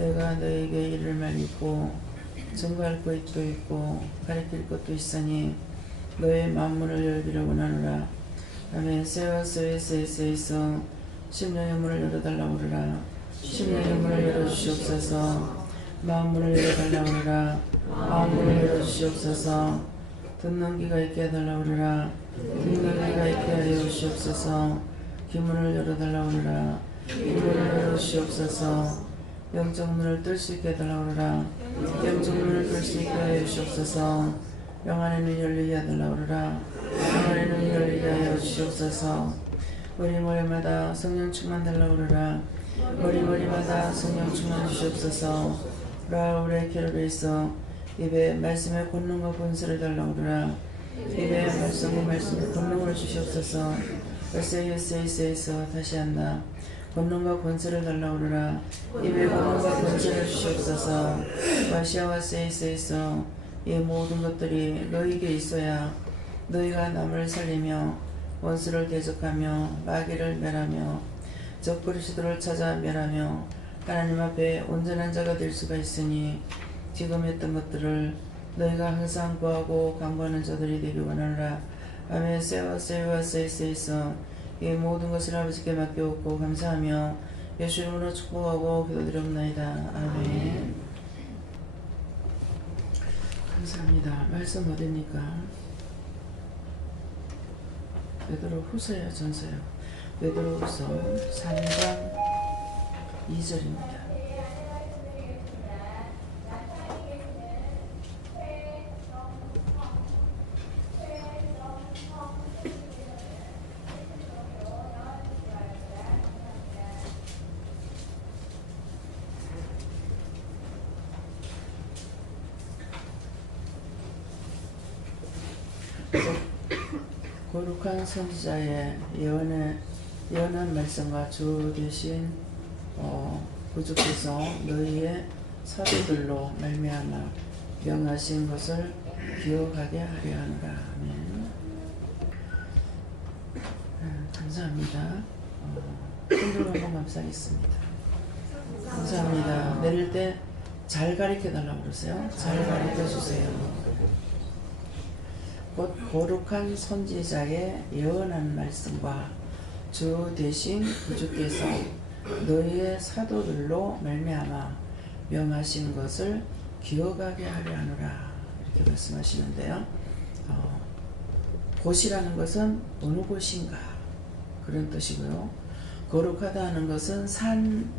내가 너에게 이를 말이고 증거할 것도 있고 가르칠 것도 있으니 너의 만문을 열기를 원하노라. 아멘. 세와스에서 심령의 문을 열어달라고 그러라. 심령의 문을 열어주시옵소서. 마음문을 열어달라고 그러라. 마음문을 열어주시옵소서. 듣는 귀가 있게 해달라고 그러라. 듣는 귀가 있게 하여 주시옵소서. 귀문을 열어달라고 그러라. 귀문을 열어주시옵소서. 영적 문을 뜰 수 있게 해달라고 그러라. 영적 문을 뜰 수 있게 하여 주시옵소서. 영 안의 눈 열리게 해달라고 그러라. 영 안의 눈 열리게 하여 주시옵소서. 머리마다 성령 충만 달라고 그러라. 머리마다 성령 충만 주시옵소서. 라울의 캐롤에 있어 입에 말씀의 권능과 권세를 달라고 그러라. 입에 말씀의 권능을 주시옵소서. 에세이에서 다시 한다. 권능과 권세를 달라고 그러라. 입에 권능과 권세를 주시옵소서. 와시아와세이에서 이 모든 것들이 너희에게 있어야 너희가 남을 살리며 원수를 대적하며 마귀를 멸하며 적그리스도를 찾아 멸하며 하나님 앞에 온전한 자가 될 수가 있으니 지금 했던 것들을 너희가 항상 구하고 간구하는 자들이 되기 원하노라. 아멘. 세이에서 이 모든 것을 아버지께 맡겨오고 감사하며 예수 이름으로 축복하고 기도드리옵나이다. 아멘. 감사합니다. 말씀 어딥니까? 베드로후서요, 전서요. 베드로후서 3장 2절입니다. 거룩한 선지자의 예언한 말씀과 주 대신 구주께서 너희의 사도들로 말미암아 명하신 것을 기억하게 하려 하노라. 아멘. 감사합니다. 힘들고 한번 감사하겠습니다. 감사합니다. 내릴 때 잘 가르쳐 달라고 그러세요. 잘 가르쳐 주세요. 곧 거룩한 선지자의 예언한 말씀과 주 대신 구주께서 너희의 사도들로 말미암아 명하신 것을 기억하게 하려 하노라. 이렇게 말씀하시는데요. 곳이라는 것은 어느 곳인가 그런 뜻이고요. 거룩하다 하는 것은 산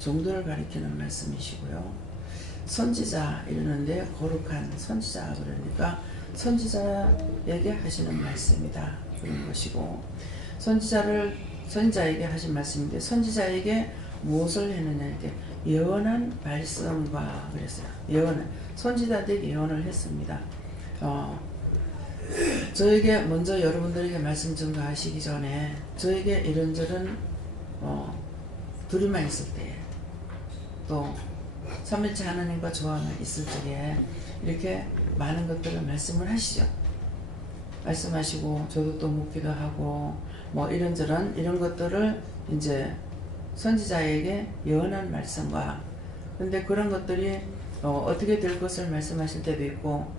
정도를 가리키는 말씀이시고요. 선지자 이러는데 거룩한 선지자 그러니까 선지자에게 하시는 말씀이다 그런 것이고, 선지자에게 하신 말씀인데 선지자에게 무엇을 했느냐 이렇게 예언한 말씀과 그랬어요. 선지자들이 예언을 했습니다. 저에게 먼저 여러분들에게 말씀 전가하시기 전에 저에게 이런저런 두려움만 있을 때 또 삼일째 하나님과 조화만 있을 적에 이렇게 많은 것들을 말씀을 하시죠. 말씀하시고 저도 또 묻기도 하고 뭐 이런저런 이런 것들을 이제 선지자에게 예언한 말씀과, 근데 그런 것들이 어떻게 될 것을 말씀하실 때도 있고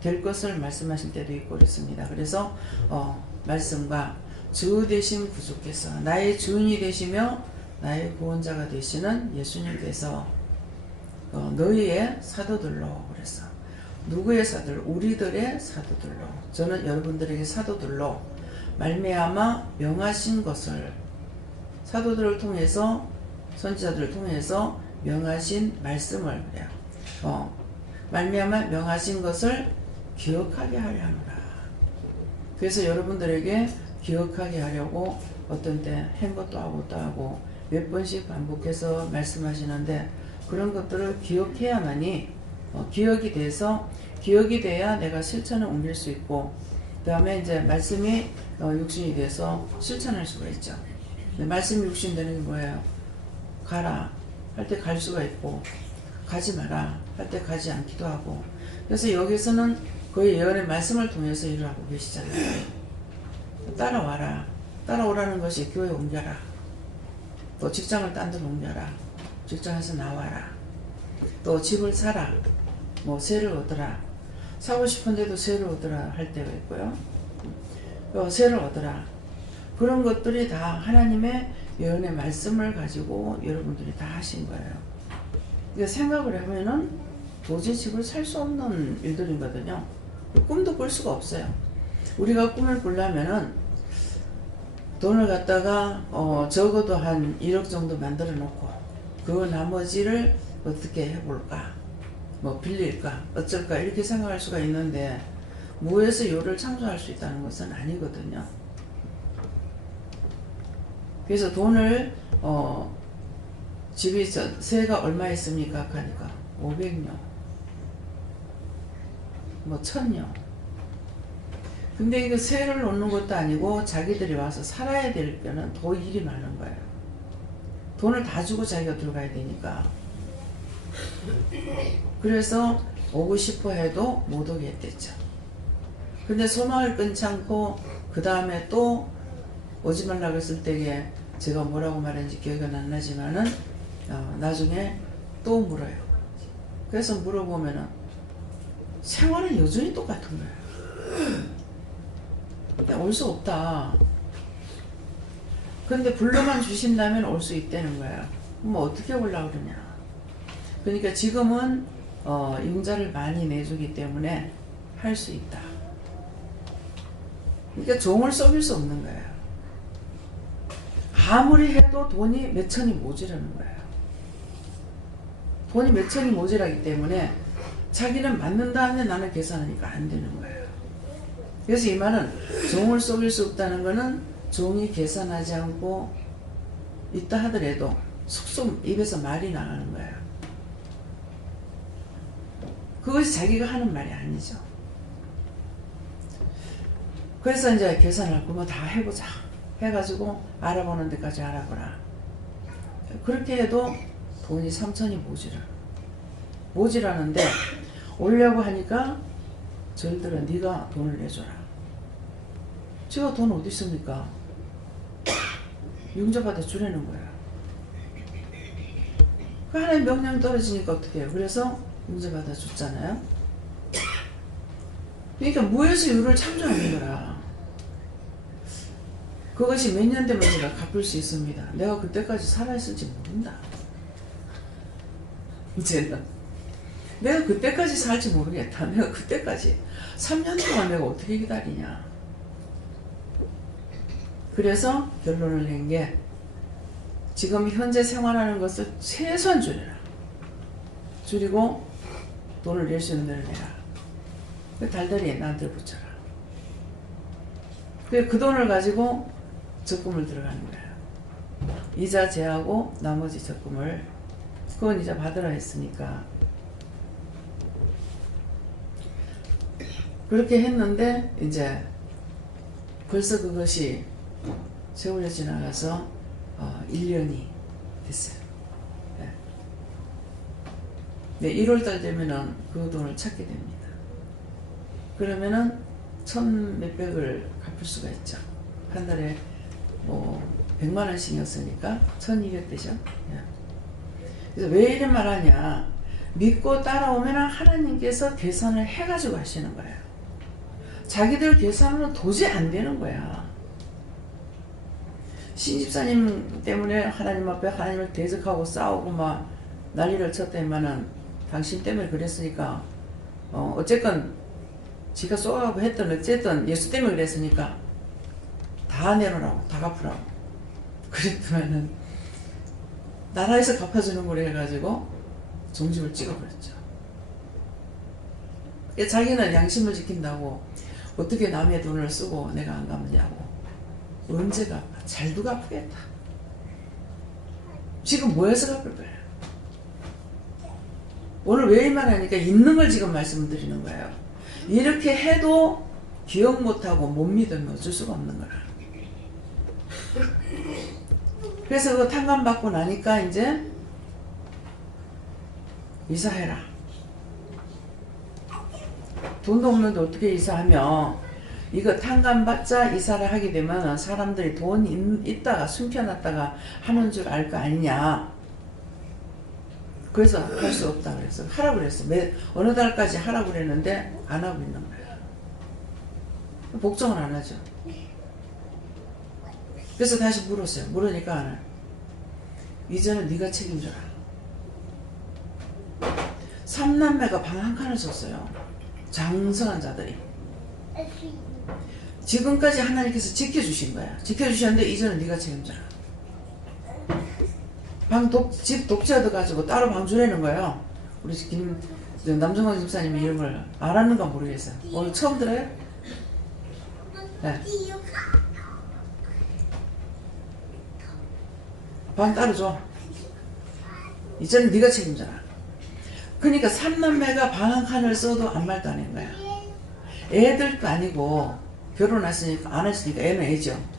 될 것을 말씀하실 때도 있고 그렇습니다. 그래서 말씀과 주 되신 구주께서 나의 주인이 되시며 나의 구원자가 되시는 예수님께서 너희의 사도들로 그랬어. 누구의 사도들? 우리들의 사도들로, 저는 여러분들에게 사도들로 말미암아 명하신 것을, 사도들을 통해서 선지자들을 통해서 명하신 말씀을 그래요. 말미암아 명하신 것을 기억하게 하려 하노라. 그래서 여러분들에게 기억하게 하려고 어떤 때 한 것도 하고 또 하고 몇 번씩 반복해서 말씀하시는데, 그런 것들을 기억해야만이 기억이 돼야 내가 실천을 옮길 수 있고, 그 다음에 이제 말씀이 육신이 돼서 실천할 수가 있죠. 말씀이 육신 되는 게 뭐예요? 가라 할 때 갈 수가 있고, 가지 마라 할 때 가지 않기도 하고. 그래서 여기서는 거의 예언의 말씀을 통해서 일을 하고 계시잖아요. 따라와라. 따라오라는 것이 교회 옮겨라. 또 직장을 딴 데로 옮겨라. 직장에서 나와라. 또 집을 사라. 뭐 세를 얻어라. 사고 싶은데도 세를 얻어라 할 때가 있고요. 또 세를 얻어라. 그런 것들이 다 하나님의 예언의 말씀을 가지고 여러분들이 다 하신 거예요. 이거 생각을 해보면은 도저히 집을 살 수 없는 일들이거든요. 꿈도 꿀 수가 없어요. 우리가 꿈을 꾸려면은 돈을 갖다가 적어도 한 1억 정도 만들어 놓고 그 나머지를 어떻게 해볼까, 뭐 빌릴까 어쩔까 이렇게 생각할 수가 있는데 무에서 요를 창조할 수 있다는 것은 아니거든요. 그래서 돈을 집이 세가 얼마 있습니까? 하니까 500요 뭐 1000요. 근데 이거 세를 놓는 것도 아니고 자기들이 와서 살아야 될 때는 더 일이 많은 거예요. 돈을 다 주고 자기가 들어가야 되니까. 그래서 오고 싶어 해도 못 오게 했댔죠. 근데 소망을 끊지 않고 그 다음에 또 오지 말라고 했을 때에 제가 뭐라고 말했는지 기억이 안 나지만은 나중에 또 물어요. 그래서 물어보면은 생활은 여전히 똑같은 거예요. 올 수 없다. 근데 불러만 주신다면 올 수 있다는 거예요. 뭐 어떻게 오려고 그러냐. 그러니까 지금은 융자를 많이 내주기 때문에 할 수 있다. 그러니까 종을 썩일 수 없는 거예요. 아무리 해도 돈이 몇 천이 모자라는 거예요. 돈이 몇 천이 모자라기 때문에 자기는 맞는다는데 나는 계산하니까 안 되는 거예요. 그래서 이 말은 종을 썩일 수 없다는 것은 종이 계산하지 않고 있다 하더라도 속속 입에서 말이 나가는 거예요. 그것이 자기가 하는 말이 아니죠. 그래서 이제 계산을 그거 다 해보자 해가지고 알아보는 데까지 알아보라. 그렇게 해도 돈이 3천이 모지라는데 오려고 하니까 저희들은 네가 돈을 내줘라. 제가 돈 어디 있습니까? 융자받아 주라는 거예요. 그 하나님 명령 떨어지니까 어떻게 해요? 그래서 융자받아 줬잖아요. 그러니까 무에서 유를 창조하는 거라. 그것이 몇 년 되면 제가 갚을 수 있습니다. 내가 그때까지 살아있을지 모른다. 이제는 내가 그때까지 살지 모르겠다. 내가 그때까지 3년 동안 내가 어떻게 기다리냐. 그래서 결론을 낸 게 지금 현재 생활하는 것을 최소한 줄여라. 줄이고 돈을 낼 수 있는 데를 내라. 그 달달이에 나한테 붙여라. 그 돈을 가지고 적금을 들어가는 거예요. 이자 제하고 나머지 적금을 그건 이자 받으라 했으니까 그렇게 했는데 이제 벌써 그것이 세월이 지나가서 1년이 됐어요. 네, 1월달 되면은 그 돈을 찾게 됩니다. 그러면은 1000 몇백을 갚을 수가 있죠. 한 달에 뭐 100만원씩이었으니까 1200 되죠. 그래서 왜 이런 말 하냐. 믿고 따라오면 하나님께서 계산을 해가지고 하시는 거예요. 자기들 계산으로 도저히 안 되는 거야. 신집사님 때문에 하나님 앞에 하나님을 대적하고 싸우고 막 난리를 쳤더니만은 당신 때문에 그랬으니까 어쨌건 지가 쏘아가고 했던 어쨌든 예수 때문에 그랬으니까 다 내놓으라고 다 갚으라고 그랬더만은 나라에서 갚아주는 걸 해가지고 종집을 찍어버렸죠. 자기는 양심을 지킨다고 어떻게 남의 돈을 쓰고 내가 안 갚느냐고. 언제 갚아? 잘도 갚겠다. 지금 뭐해서 갚을 거야? 오늘 왜 이 말 하니까 있는 걸 지금 말씀드리는 거예요. 이렇게 해도 기억 못하고 못 믿으면 어쩔 수가 없는 거라. 그래서 그 탕감 받고 나니까 이제 이사해라. 돈도 없는데 어떻게 이사하며 이거 탕감 받자 이사를 하게 되면 사람들이 돈 있다가 숨겨놨다가 하는 줄 알 거 아니냐. 그래서 할 수 없다 그랬어. 하라고 그랬어. 어느 달까지 하라고 그랬는데 안 하고 있는 거야. 복종을 안 하죠. 그래서 다시 물었어요. 물으니까 안 해. 이제는 네가 책임져라. 3남매가 방 한 칸을 썼어요. 장성한 자들이. 지금까지 하나님께서 지켜주신 거야. 지켜주셨는데 이제는 네가 책임져라. 집 독재 얻어가지고 따로 방 주라는 거예요. 우리 남정광 집사님이 이름을 알았는가 모르겠어요. 오늘 처음 들어요? 네. 방 따로 줘. 이제는 네가 책임져라. 그러니까 3남매가 방 한 칸을 써도 아무 말도 안 한 거야. 애들도 아니고 결혼했으니까 안 했으니까 애는 애죠.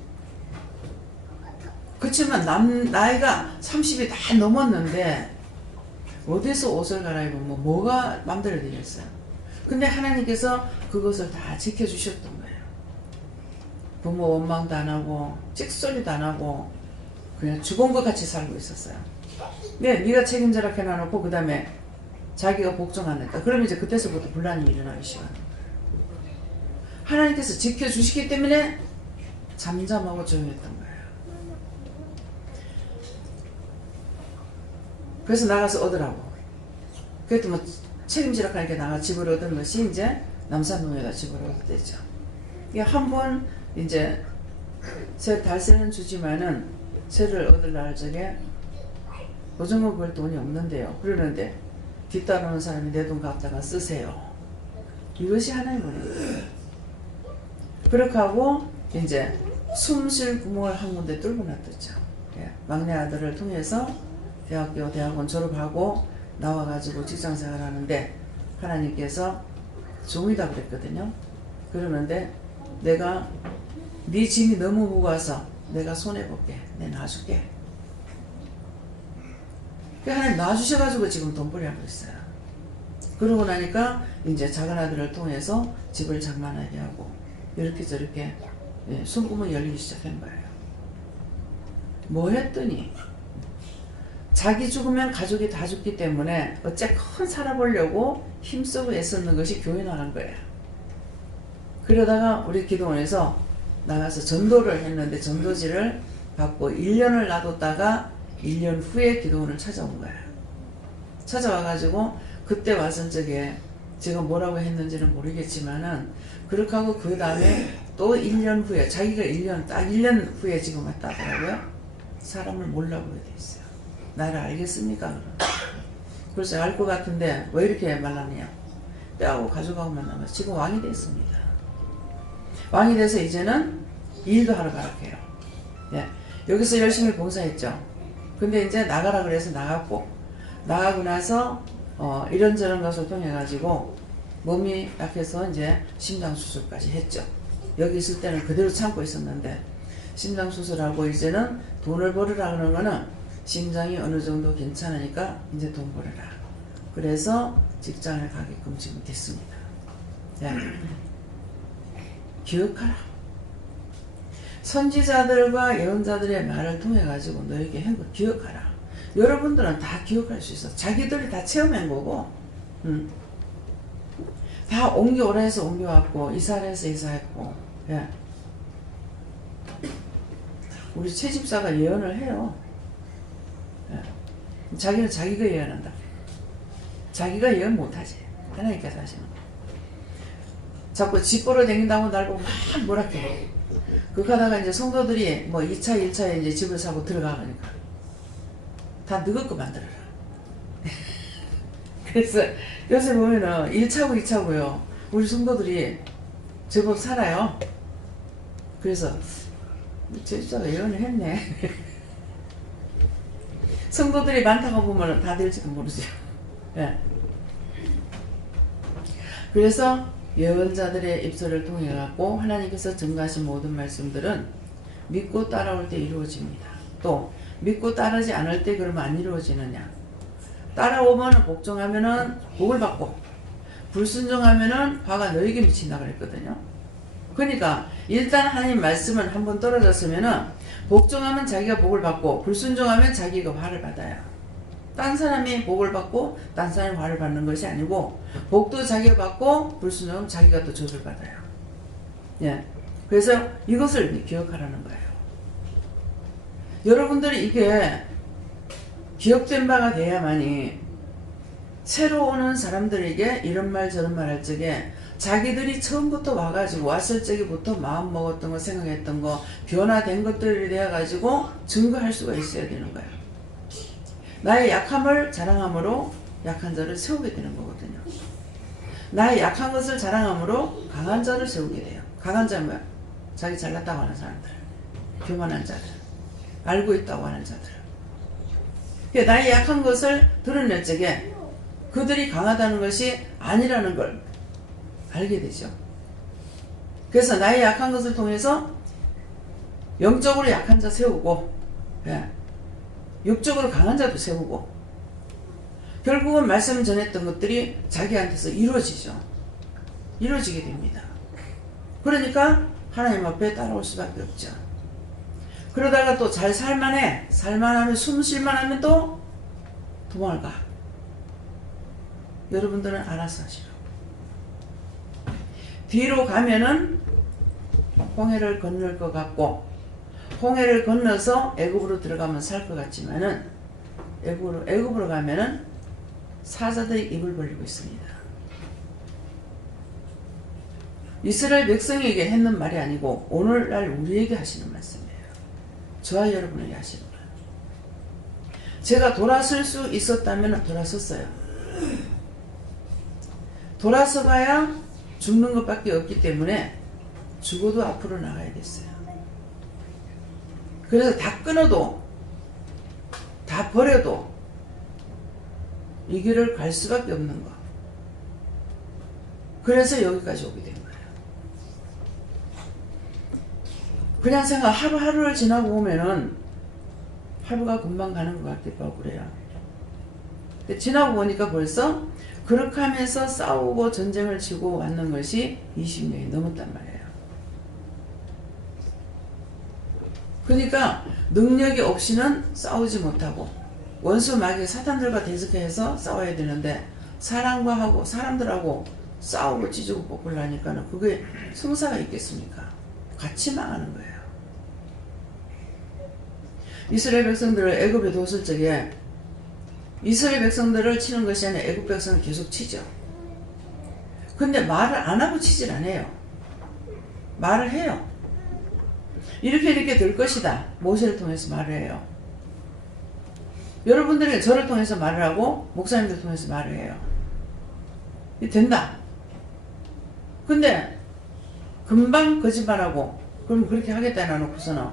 그렇지만 나이가 30이 다 넘었는데 어디서 옷을 갈아입으면 뭐가 맘대로 되겠어요. 근데 하나님께서 그것을 다 지켜주셨던 거예요. 부모 원망도 안 하고 찍소리도 안 하고 그냥 죽은 것 같이 살고 있었어요. 네, 네가 책임져라 해놔놓고 그 다음에 자기가 복종 안 했다. 그러면 이제 그때서부터 분란이 일어나기 시작하는 거예요. 하나님께서 지켜주시기 때문에 잠잠하고 조용했던 거예요. 그래서 나가서 얻으라고. 그래도 뭐 책임지라 하니까 나가 집을 얻은 것이 이제 남산동에다 집을 얻었대죠. 이게 한 번 이제 달세는 주지만은 세를 얻을 날 적에 보증금 벌 돈이 없는데요. 그러는데 뒤따르는 사람이 내 돈 갖다가 쓰세요. 이것이 하나의 원리예요. 그렇게 하고 이제 숨쉴 구멍을 한 군데 뚫고 놨었죠. 예. 막내 아들을 통해서 대학원 졸업하고 나와가지고 직장생활 하는데 하나님께서 종이다 그랬거든요. 그러는데 내가 네 짐이 너무 무거워서 내가 손해볼게. 내가 놔줄게. 하나님 놔주셔가지고 지금 돈벌이 하고 있어요. 그러고 나니까 이제 작은 아들을 통해서 집을 장만하게 하고 이렇게 저렇게 숨구멍이 열리기 시작한 거예요. 뭐 했더니 자기 죽으면 가족이 다 죽기 때문에 어쨌건 살아보려고 힘쓰고 애쓰는 것이 교회 나간 거예요. 그러다가 우리 기도원에서 나가서 전도를 했는데 전도지를 받고 1년을 놔뒀다가 1년 후에 기도원을 찾아온 거예요. 찾아와가지고 그때 와서 저게 제가 뭐라고 했는지는 모르겠지만은 그렇게 하고 그 다음에 또 1년 후에 자기가 딱 1년 후에 지금 왔다 하더라고요. 사람을 몰라보게 돼 있어요. 나를 알겠습니까? 그래서 알 것 같은데 왜 이렇게 말랐냐. 뼈하고 가져가고만 남아서 지금 왕이 됐습니다. 왕이 돼서 이제는 일도 하러 가라해요. 예. 여기서 열심히 봉사했죠. 근데 이제 나가라 그래서 나가고 나서 이런저런 것을 통해 가지고 몸이 약해서 이제 심장 수술까지 했죠. 여기 있을 때는 그대로 참고 있었는데 심장 수술하고 이제는 돈을 벌으라 그러는 거는 심장이 어느 정도 괜찮으니까 이제 돈 벌어라. 그래서 직장을 가게끔 지금 됐습니다. 네. 기억하라. 선지자들과 예언자들의 말을 통해 가지고 너에게 한 거 기억하라. 여러분들은 다 기억할 수 있어. 자기들이 다 체험한 거고, 다 옮겨오라 해서 옮겨왔고, 이사를 해서 이사했고, 예. 우리 최 집사가 예언을 해요. 예. 자기는 자기가 예언한다. 자기가 예언 못하지. 하나님께서 하시는 거. 자꾸 집 보러 다닌다고 날 보고 막 뭐라 해. 그렇게 하다가 이제 성도들이 뭐 2차, 1차에 이제 집을 사고 들어가니까 다 너희 거 만들어라. 그래서 요새 보면은 1차고 2차고요. 우리 성도들이 제법 살아요. 그래서 제 집사가 예언을 했네. 성도들이 많다고 보면 다 될지도 모르죠. 예. 그래서 예언자들의 입술을 통해 갖고 하나님께서 증거하신 모든 말씀들은 믿고 따라올 때 이루어집니다. 또 믿고 따르지 않을 때 그러면 안 이루어지느냐. 따라오면 복종하면은 복을 받고 불순종하면은 화가 너에게 미친다 그랬거든요. 그러니까 일단 하나님 말씀은 한번 떨어졌으면은 복종하면 자기가 복을 받고 불순종하면 자기가 화를 받아요. 딴 사람이 복을 받고 딴 사람이 화를 받는 것이 아니고 복도 자기가 받고 불순종은 자기가 또 저주를 받아요. 예. 그래서 이것을 기억하라는 거예요. 여러분들이 이게 기억된 바가 돼야만이 새로 오는 사람들에게 이런 말 저런 말 할 적에 자기들이 처음부터 와가지고 왔을 적부터 마음 먹었던 거 생각했던 거 변화된 것들이 되어가지고 증거할 수가 있어야 되는 거예요. 나의 약함을 자랑함으로 약한 자를 세우게 되는 거거든요. 나의 약한 것을 자랑함으로 강한 자를 세우게 돼요. 강한 자는 뭐야? 자기 잘났다고 하는 사람들, 교만한 자들, 알고 있다고 하는 자들. 그러니까 나의 약한 것을 드러낼 적에 그들이 강하다는 것이 아니라는 걸 알게 되죠. 그래서 나의 약한 것을 통해서 영적으로 약한 자 세우고, 예, 육적으로 강한 자도 세우고, 결국은 말씀 전했던 것들이 자기한테서 이루어지죠. 이루어지게 됩니다. 그러니까 하나님 앞에 따라올 수밖에 없죠. 그러다가 또 잘 살만해. 살만하면 숨 쉴만하면 또 도망을 가. 여러분들은 알아서 하시라고. 뒤로 가면은 홍해를 건널 것 같고, 홍해를 건너서 애굽으로 들어가면 살 것 같지만은 애굽으로 가면은 사자들이 입을 벌리고 있습니다. 이스라엘 백성에게 했는 말이 아니고 오늘날 우리에게 하시는 말씀이에요. 저와 여러분에게 하시는 말. 제가 돌아설 수 있었다면 돌아섰어요. 돌아서가야 죽는 것밖에 없기 때문에 죽어도 앞으로 나가야겠어요. 그래서 다 끊어도 다 버려도 이 길을 갈 수밖에 없는 거. 그래서 여기까지 오게 된 거예요. 그냥 생각 하루하루를 지나고 보면은 하루가 금방 가는 것 같기도 하고 그래요. 근데 지나고 보니까 벌써 그렇게 하면서 싸우고 전쟁을 치고 왔는 것이 20년이 넘었단 말이에요. 그러니까 능력이 없이는 싸우지 못하고 원수 마귀 사탄들과 대적해서 싸워야 되는데 사람과 하고 사람들하고 싸우고 찢고 뽑으려 하니까는 그게 성사가 있겠습니까? 같이 망하는 거예요. 이스라엘 백성들을 애굽에 뒀을 적에 이스라엘 백성들을 치는 것이 아니라 애굽 백성을 계속 치죠. 근데 말을 안 하고 치질 않아요. 말을 해요. 이렇게 될 것이다. 모세를 통해서 말을 해요. 여러분들이 저를 통해서 말을 하고 목사님들 통해서 말을 해요. 된다. 근데 금방 거짓말하고 그럼 그렇게 하겠다 해놓고서는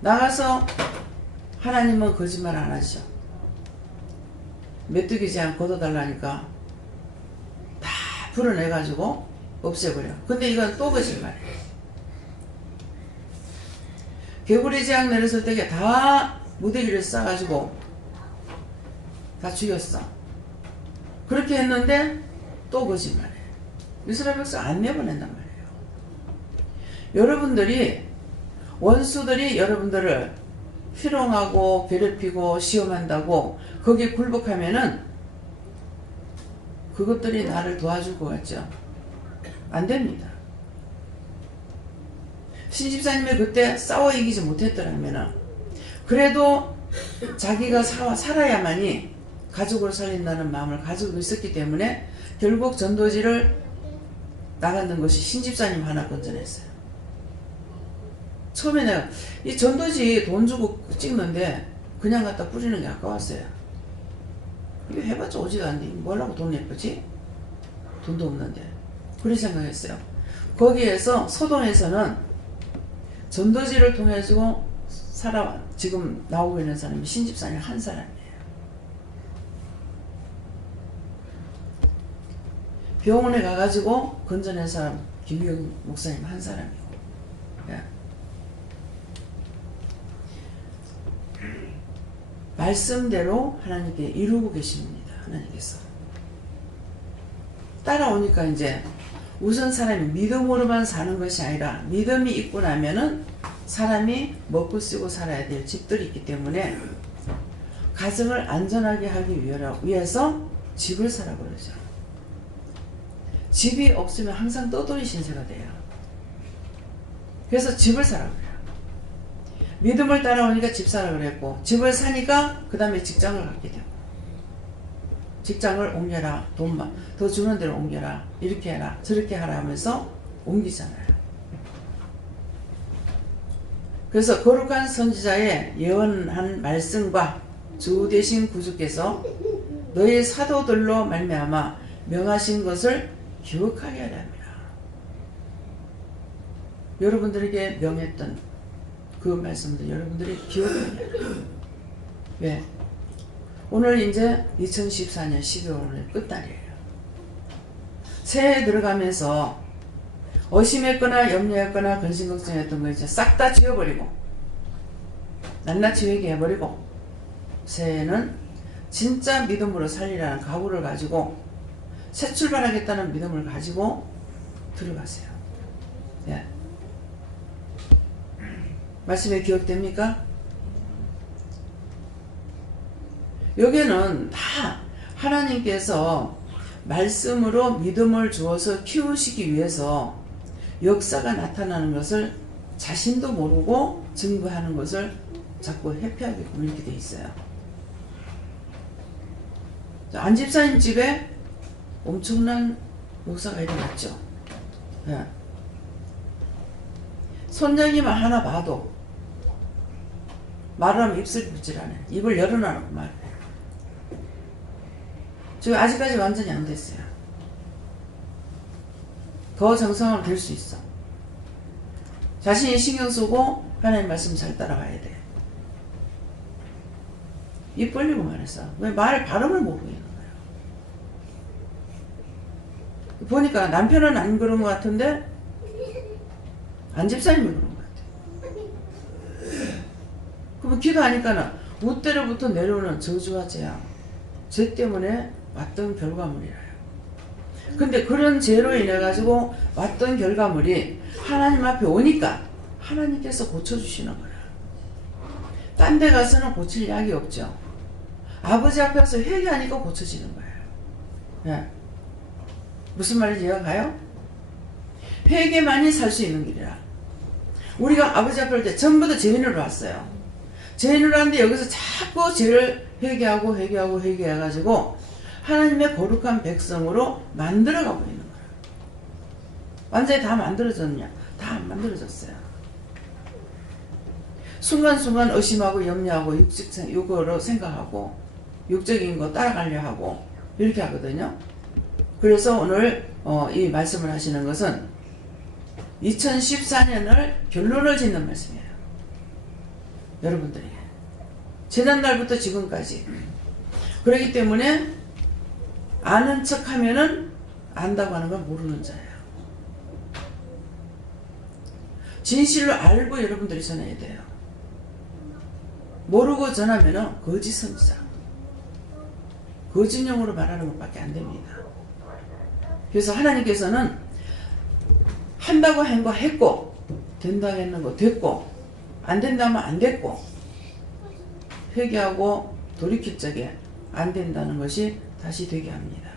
나가서 하나님은 거짓말 안 하시죠. 메뚜기 재앙 걷어달라니까 다 풀어내가지고 없애버려. 근데 이건 또 거짓말이에요. 개구리 재앙 내렸을 때 다 무대기를 싸가지고 다 죽였어. 그렇게 했는데 또 거짓말이에요. 이스라엘 백성 안 내보낸단 말이에요. 여러분들이 원수들이 여러분들을 희롱하고 괴롭히고 시험한다고 거기에 굴복하면은 그것들이 나를 도와줄 것 같죠? 안 됩니다. 신집사님이 그때 싸워 이기지 못했더라면은 그래도 자기가 살아야만이 가족을 살린다는 마음을 가지고 있었기 때문에 결국 전도지를 나가는 것이 신집사님 하나 건져냈어요. 처음에 내가 이 전도지 돈 주고 찍는데 그냥 갖다 뿌리는 게 아까웠어요. 이거 해봤자 오지도 않는데 뭐라고 돈 내쁘지? 돈도 없는데. 그런 생각했어요. 거기에서 소동에서는 전도지를 통해서 지금 나오고 있는 사람이 신집사님 한 사람이에요. 병원에 가가지고 건져낸 사람 김유경 목사님 한 사람이고. 예. 말씀대로 하나님께 이루고 계십니다. 하나님께서. 따라오니까 이제 우선 사람이 믿음으로만 사는 것이 아니라 믿음이 있고 나면은 사람이 먹고 쓰고 살아야 될 집들이 있기 때문에 가정을 안전하게 하기 위해서 집을 사라고 그러죠. 집이 없으면 항상 떠돌이 신세가 돼요. 그래서 집을 사라고 그래요. 믿음을 따라오니까 집 사라고 그랬고, 집을 사니까 그 다음에 직장을 갖게 되고, 직장을 옮겨라, 돈만 더 주는 대로 옮겨라, 이렇게 해라 저렇게 하라 하면서 옮기잖아요. 그래서 거룩한 선지자의 예언한 말씀과 주 되신 구주께서 너희 사도들로 말미암아 명하신 것을 기억하게 하려 합니다. 여러분들에게 명했던 그 말씀들 여러분들이 기억하게 하라. 왜? 오늘 이제 2014년 12월 끝날이에요. 새해 들어가면서 의심했거나 염려했거나 근심걱정했던 거 이제 싹 다 지워버리고 낱낱이 회개해버리고 새해에는 진짜 믿음으로 살리라는 각오를 가지고 새 출발하겠다는 믿음을 가지고 들어가세요. 예. 말씀이 기억됩니까? 여기는 다 하나님께서 말씀으로 믿음을 주어서 키우시기 위해서 역사가 나타나는 것을 자신도 모르고 증거하는 것을 자꾸 회피하게끔 이렇게 돼 있어요. 안 집사님 집에 엄청난 역사가 일어났죠. 예. 손녀기만 하나 봐도 말을 하면 입술 붙질 않아요. 입을 열어놔놓고 말해요. 지금 아직까지 완전히 안 됐어요. 더 정상으로 될 수 있어. 자신이 신경 쓰고 하나님 말씀 잘 따라가야 돼. 입 벌리고 말했어. 왜 말 발음을 모르고 있는 거예요. 보니까 남편은 안 그런 것 같은데 안 집사님이 그런 것 같아요. 그러면 기도하니까는 우때로부터 내려오는 저주와 재앙, 죄 때문에 왔던 결과물이라요. 근데 그런 죄로 인해 가지고 왔던 결과물이 하나님 앞에 오니까 하나님께서 고쳐주시는 거야. 딴 데 가서는 고칠 약이 없죠. 아버지 앞에 가서 회개하니까 고쳐지는 거예요. 네. 무슨 말인지 이해가 가요? 회개만이 살 수 있는 길이라. 우리가 아버지 앞에 올 때 전부 다 죄인으로 왔어요. 죄인으로 왔는데 여기서 자꾸 죄를 회개해가지고 하나님의 거룩한 백성으로 만들어가고 있는 거예요. 완전히 다 만들어졌냐? 다 안 만들어졌어요. 순간순간 의심하고 염려하고 육으로 생각하고 육적인 거 따라가려 하고 이렇게 하거든요. 그래서 오늘 이 말씀을 하시는 것은 2014년을 결론을 짓는 말씀이에요. 여러분들에게. 지난날부터 지금까지. 그렇기 때문에 아는 척 하면은 안다고 하는 건 모르는 자예요. 진실로 알고 여러분들이 전해야 돼요. 모르고 전하면은 거짓 선지자. 거짓용으로 말하는 것밖에 안 됩니다. 그래서 하나님께서는 한다고 한 거 했고, 된다고 했는 거 됐고, 안 된다면 안 됐고, 회개하고 돌이킬 적에 안 된다는 것이 다시 되게 합니다.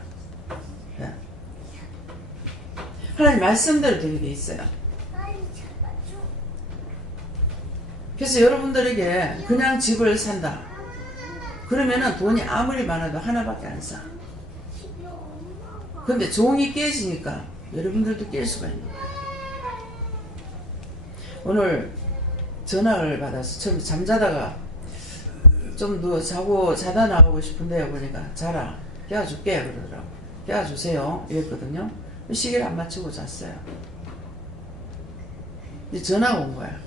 네. 하나님 말씀대로 되게 돼 있어요. 그래서 여러분들에게 그냥 집을 산다. 그러면은 돈이 아무리 많아도 하나밖에 안 사. 근데 종이 깨지니까 여러분들도 깰 수가 있는 거예요. 오늘 전화를 받아서 처음 잠자다가 좀 더 자다 나오고 싶은데 보니까 자라 깨워줄게 그러더라고. 깨워주세요 이랬거든요. 시계를 안 맞추고 잤어요. 이제 전화가 온 거야.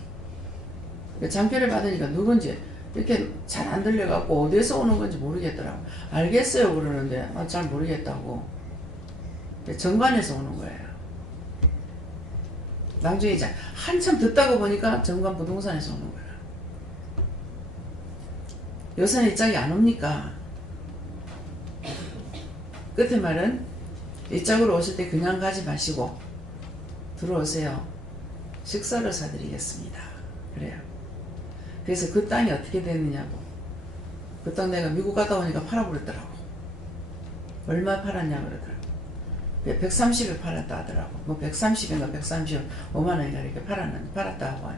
장표를 받으니까 누군지 이렇게 잘 안 들려갖고 어디서 오는 건지 모르겠더라고. 알겠어요 그러는데 잘 모르겠다고. 정관에서 오는 거예요. 나중에 이제 한참 듣다가 보니까 정관 부동산에서 오는 거예요. 요새는 이 짝이 안 옵니까? 끝에 말은 이 짝으로 오실 때 그냥 가지 마시고 들어오세요. 식사를 사드리겠습니다. 그래요. 그래서 그 땅이 어떻게 됐느냐고. 그 땅 내가 미국 갔다 오니까 팔아버렸더라고. 얼마 팔았냐 그러더라고. 130에 팔았다 하더라고. 뭐 130인가 135만 원인가 이렇게 팔았다 하고.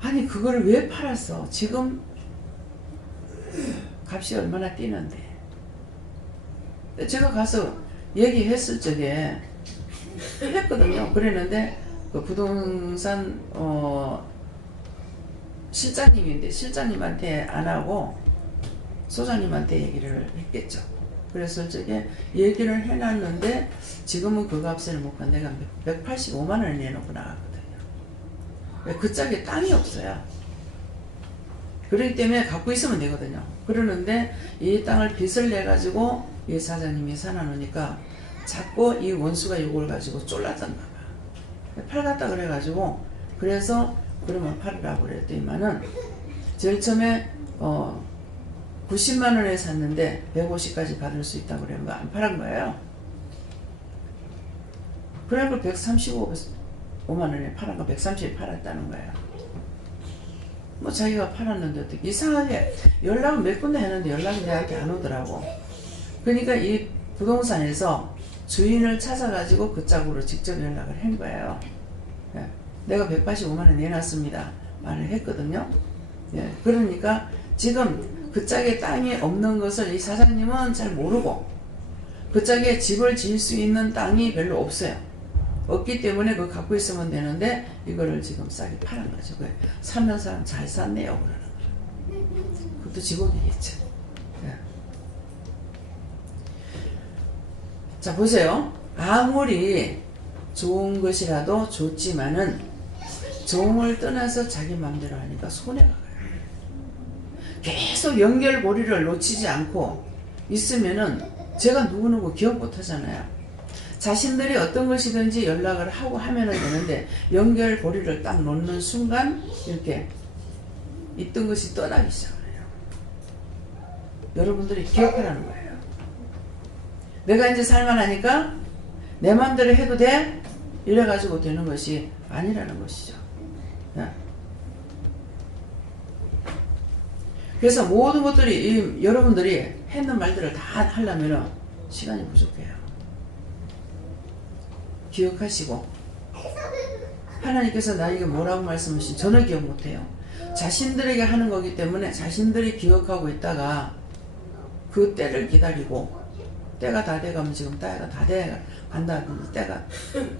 아니 그거를 왜 팔았어? 지금 값이 얼마나 뛰는데. 제가 가서 얘기했을 적에 했거든요. 그랬는데 그 부동산 실장님인데 실장님한테 안 하고 소장님한테 얘기를 했겠죠. 그래서 저게 얘기를 해놨는데 지금은 그 값을 못 간 내가 185만 원을 내놓고 나갔거든요. 그 짝에 땅이 없어요. 그렇기 때문에 갖고 있으면 되거든요. 그러는데 이 땅을 빚을 내가지고 이 사장님이 사놔놓으니까 자꾸 이 원수가 이걸 가지고 쫄랐던가 봐. 팔갔다 그래가지고 그래서 그러면 팔으라고 그랬더니만은 제일 처음에 90만 원에 샀는데 150까지 받을 수 있다고 그러는 거 안 팔은 거예요. 그래서 135만 원에 팔은 거 130에 팔았다는 거예요. 뭐 자기가 팔았는데 어떻게 이상하게 연락을 몇 군데 했는데 연락이 내한테 안 오더라고. 그러니까 이 부동산에서 주인을 찾아가지고 그 짝으로 직접 연락을 한 거예요. 예. 내가 185만 원 내놨습니다 말을 했거든요. 예. 그러니까 지금 그 짝에 땅이 없는 것을 이 사장님은 잘 모르고 그 짝에 집을 지을 수 있는 땅이 별로 없어요. 없기 때문에 그거 갖고 있으면 되는데 이거를 지금 싸게 파는 거죠. 사는 사람 잘 샀네요 그러는 거예요. 그것도 직업이겠죠. 예. 자 보세요. 아무리 좋은 것이라도 좋지만은 종을 떠나서 자기 마음대로 하니까 손해가 가요. 계속 연결고리를 놓치지 않고 있으면은 제가 누구누구 기억 못 하잖아요. 자신들이 어떤 것이든지 연락을 하고 하면은 되는데 연결고리를 딱 놓는 순간 이렇게 있던 것이 떠나기 시작해요. 여러분들이 기억하라는 거예요. 내가 이제 살만하니까 내 마음대로 해도 돼? 이래가지고 되는 것이 아니라는 것이죠. 그래서 모든 것들이 여러분들이 했는 말들을 다 하려면 시간이 부족해요. 기억하시고 하나님께서 나에게 뭐라고 말씀하신 저는 기억 못해요. 자신들에게 하는 거기 때문에 자신들이 기억하고 있다가 그 때를 기다리고 때가 다 돼가면 지금 때가 다 돼간다든지 때가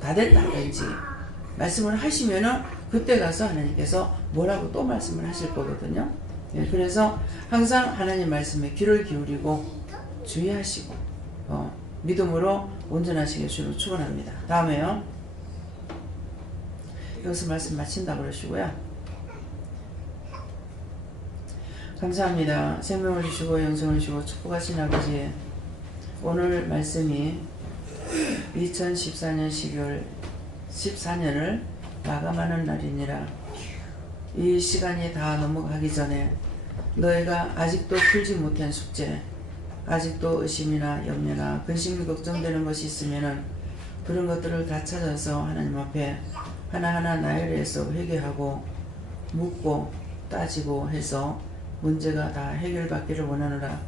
다 됐다든지 말씀을 하시면은 그때 가서 하나님께서 뭐라고 또 말씀을 하실 거거든요. 예, 그래서 항상 하나님 말씀에 귀를 기울이고 주의하시고 믿음으로 온전하시길 주로 축원합니다. 다음에요. 여기서 말씀 마친다 그러시고요. 감사합니다. 생명을 주시고 영생을 주시고 축복하신 아버지, 오늘 말씀이 2014년 12월 14년을 마감하는 날이니라. 이 시간이 다 넘어가기 전에 너희가 아직도 풀지 못한 숙제, 아직도 의심이나 염려나 근심이 걱정되는 것이 있으면은 그런 것들을 다 찾아서 하나님 앞에 하나하나 나열해서 회개하고 묻고 따지고 해서 문제가 다 해결받기를 원하노라.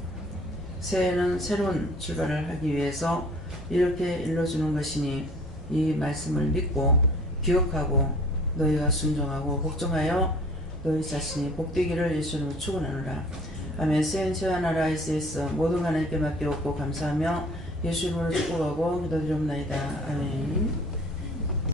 새해는 새로운 출발을 하기 위해서 이렇게 일러주는 것이니 이 말씀을 믿고 기억하고 너희가 순종하고 복종하여 너희 자신이 복되기를 예수님으로 축원하노라. 아멘. 새해는 새와 나라 SES 모든 하나님께 맡기옵고 감사하며 예수 이름으로 축복하고 기도드리옵나이다. 아멘.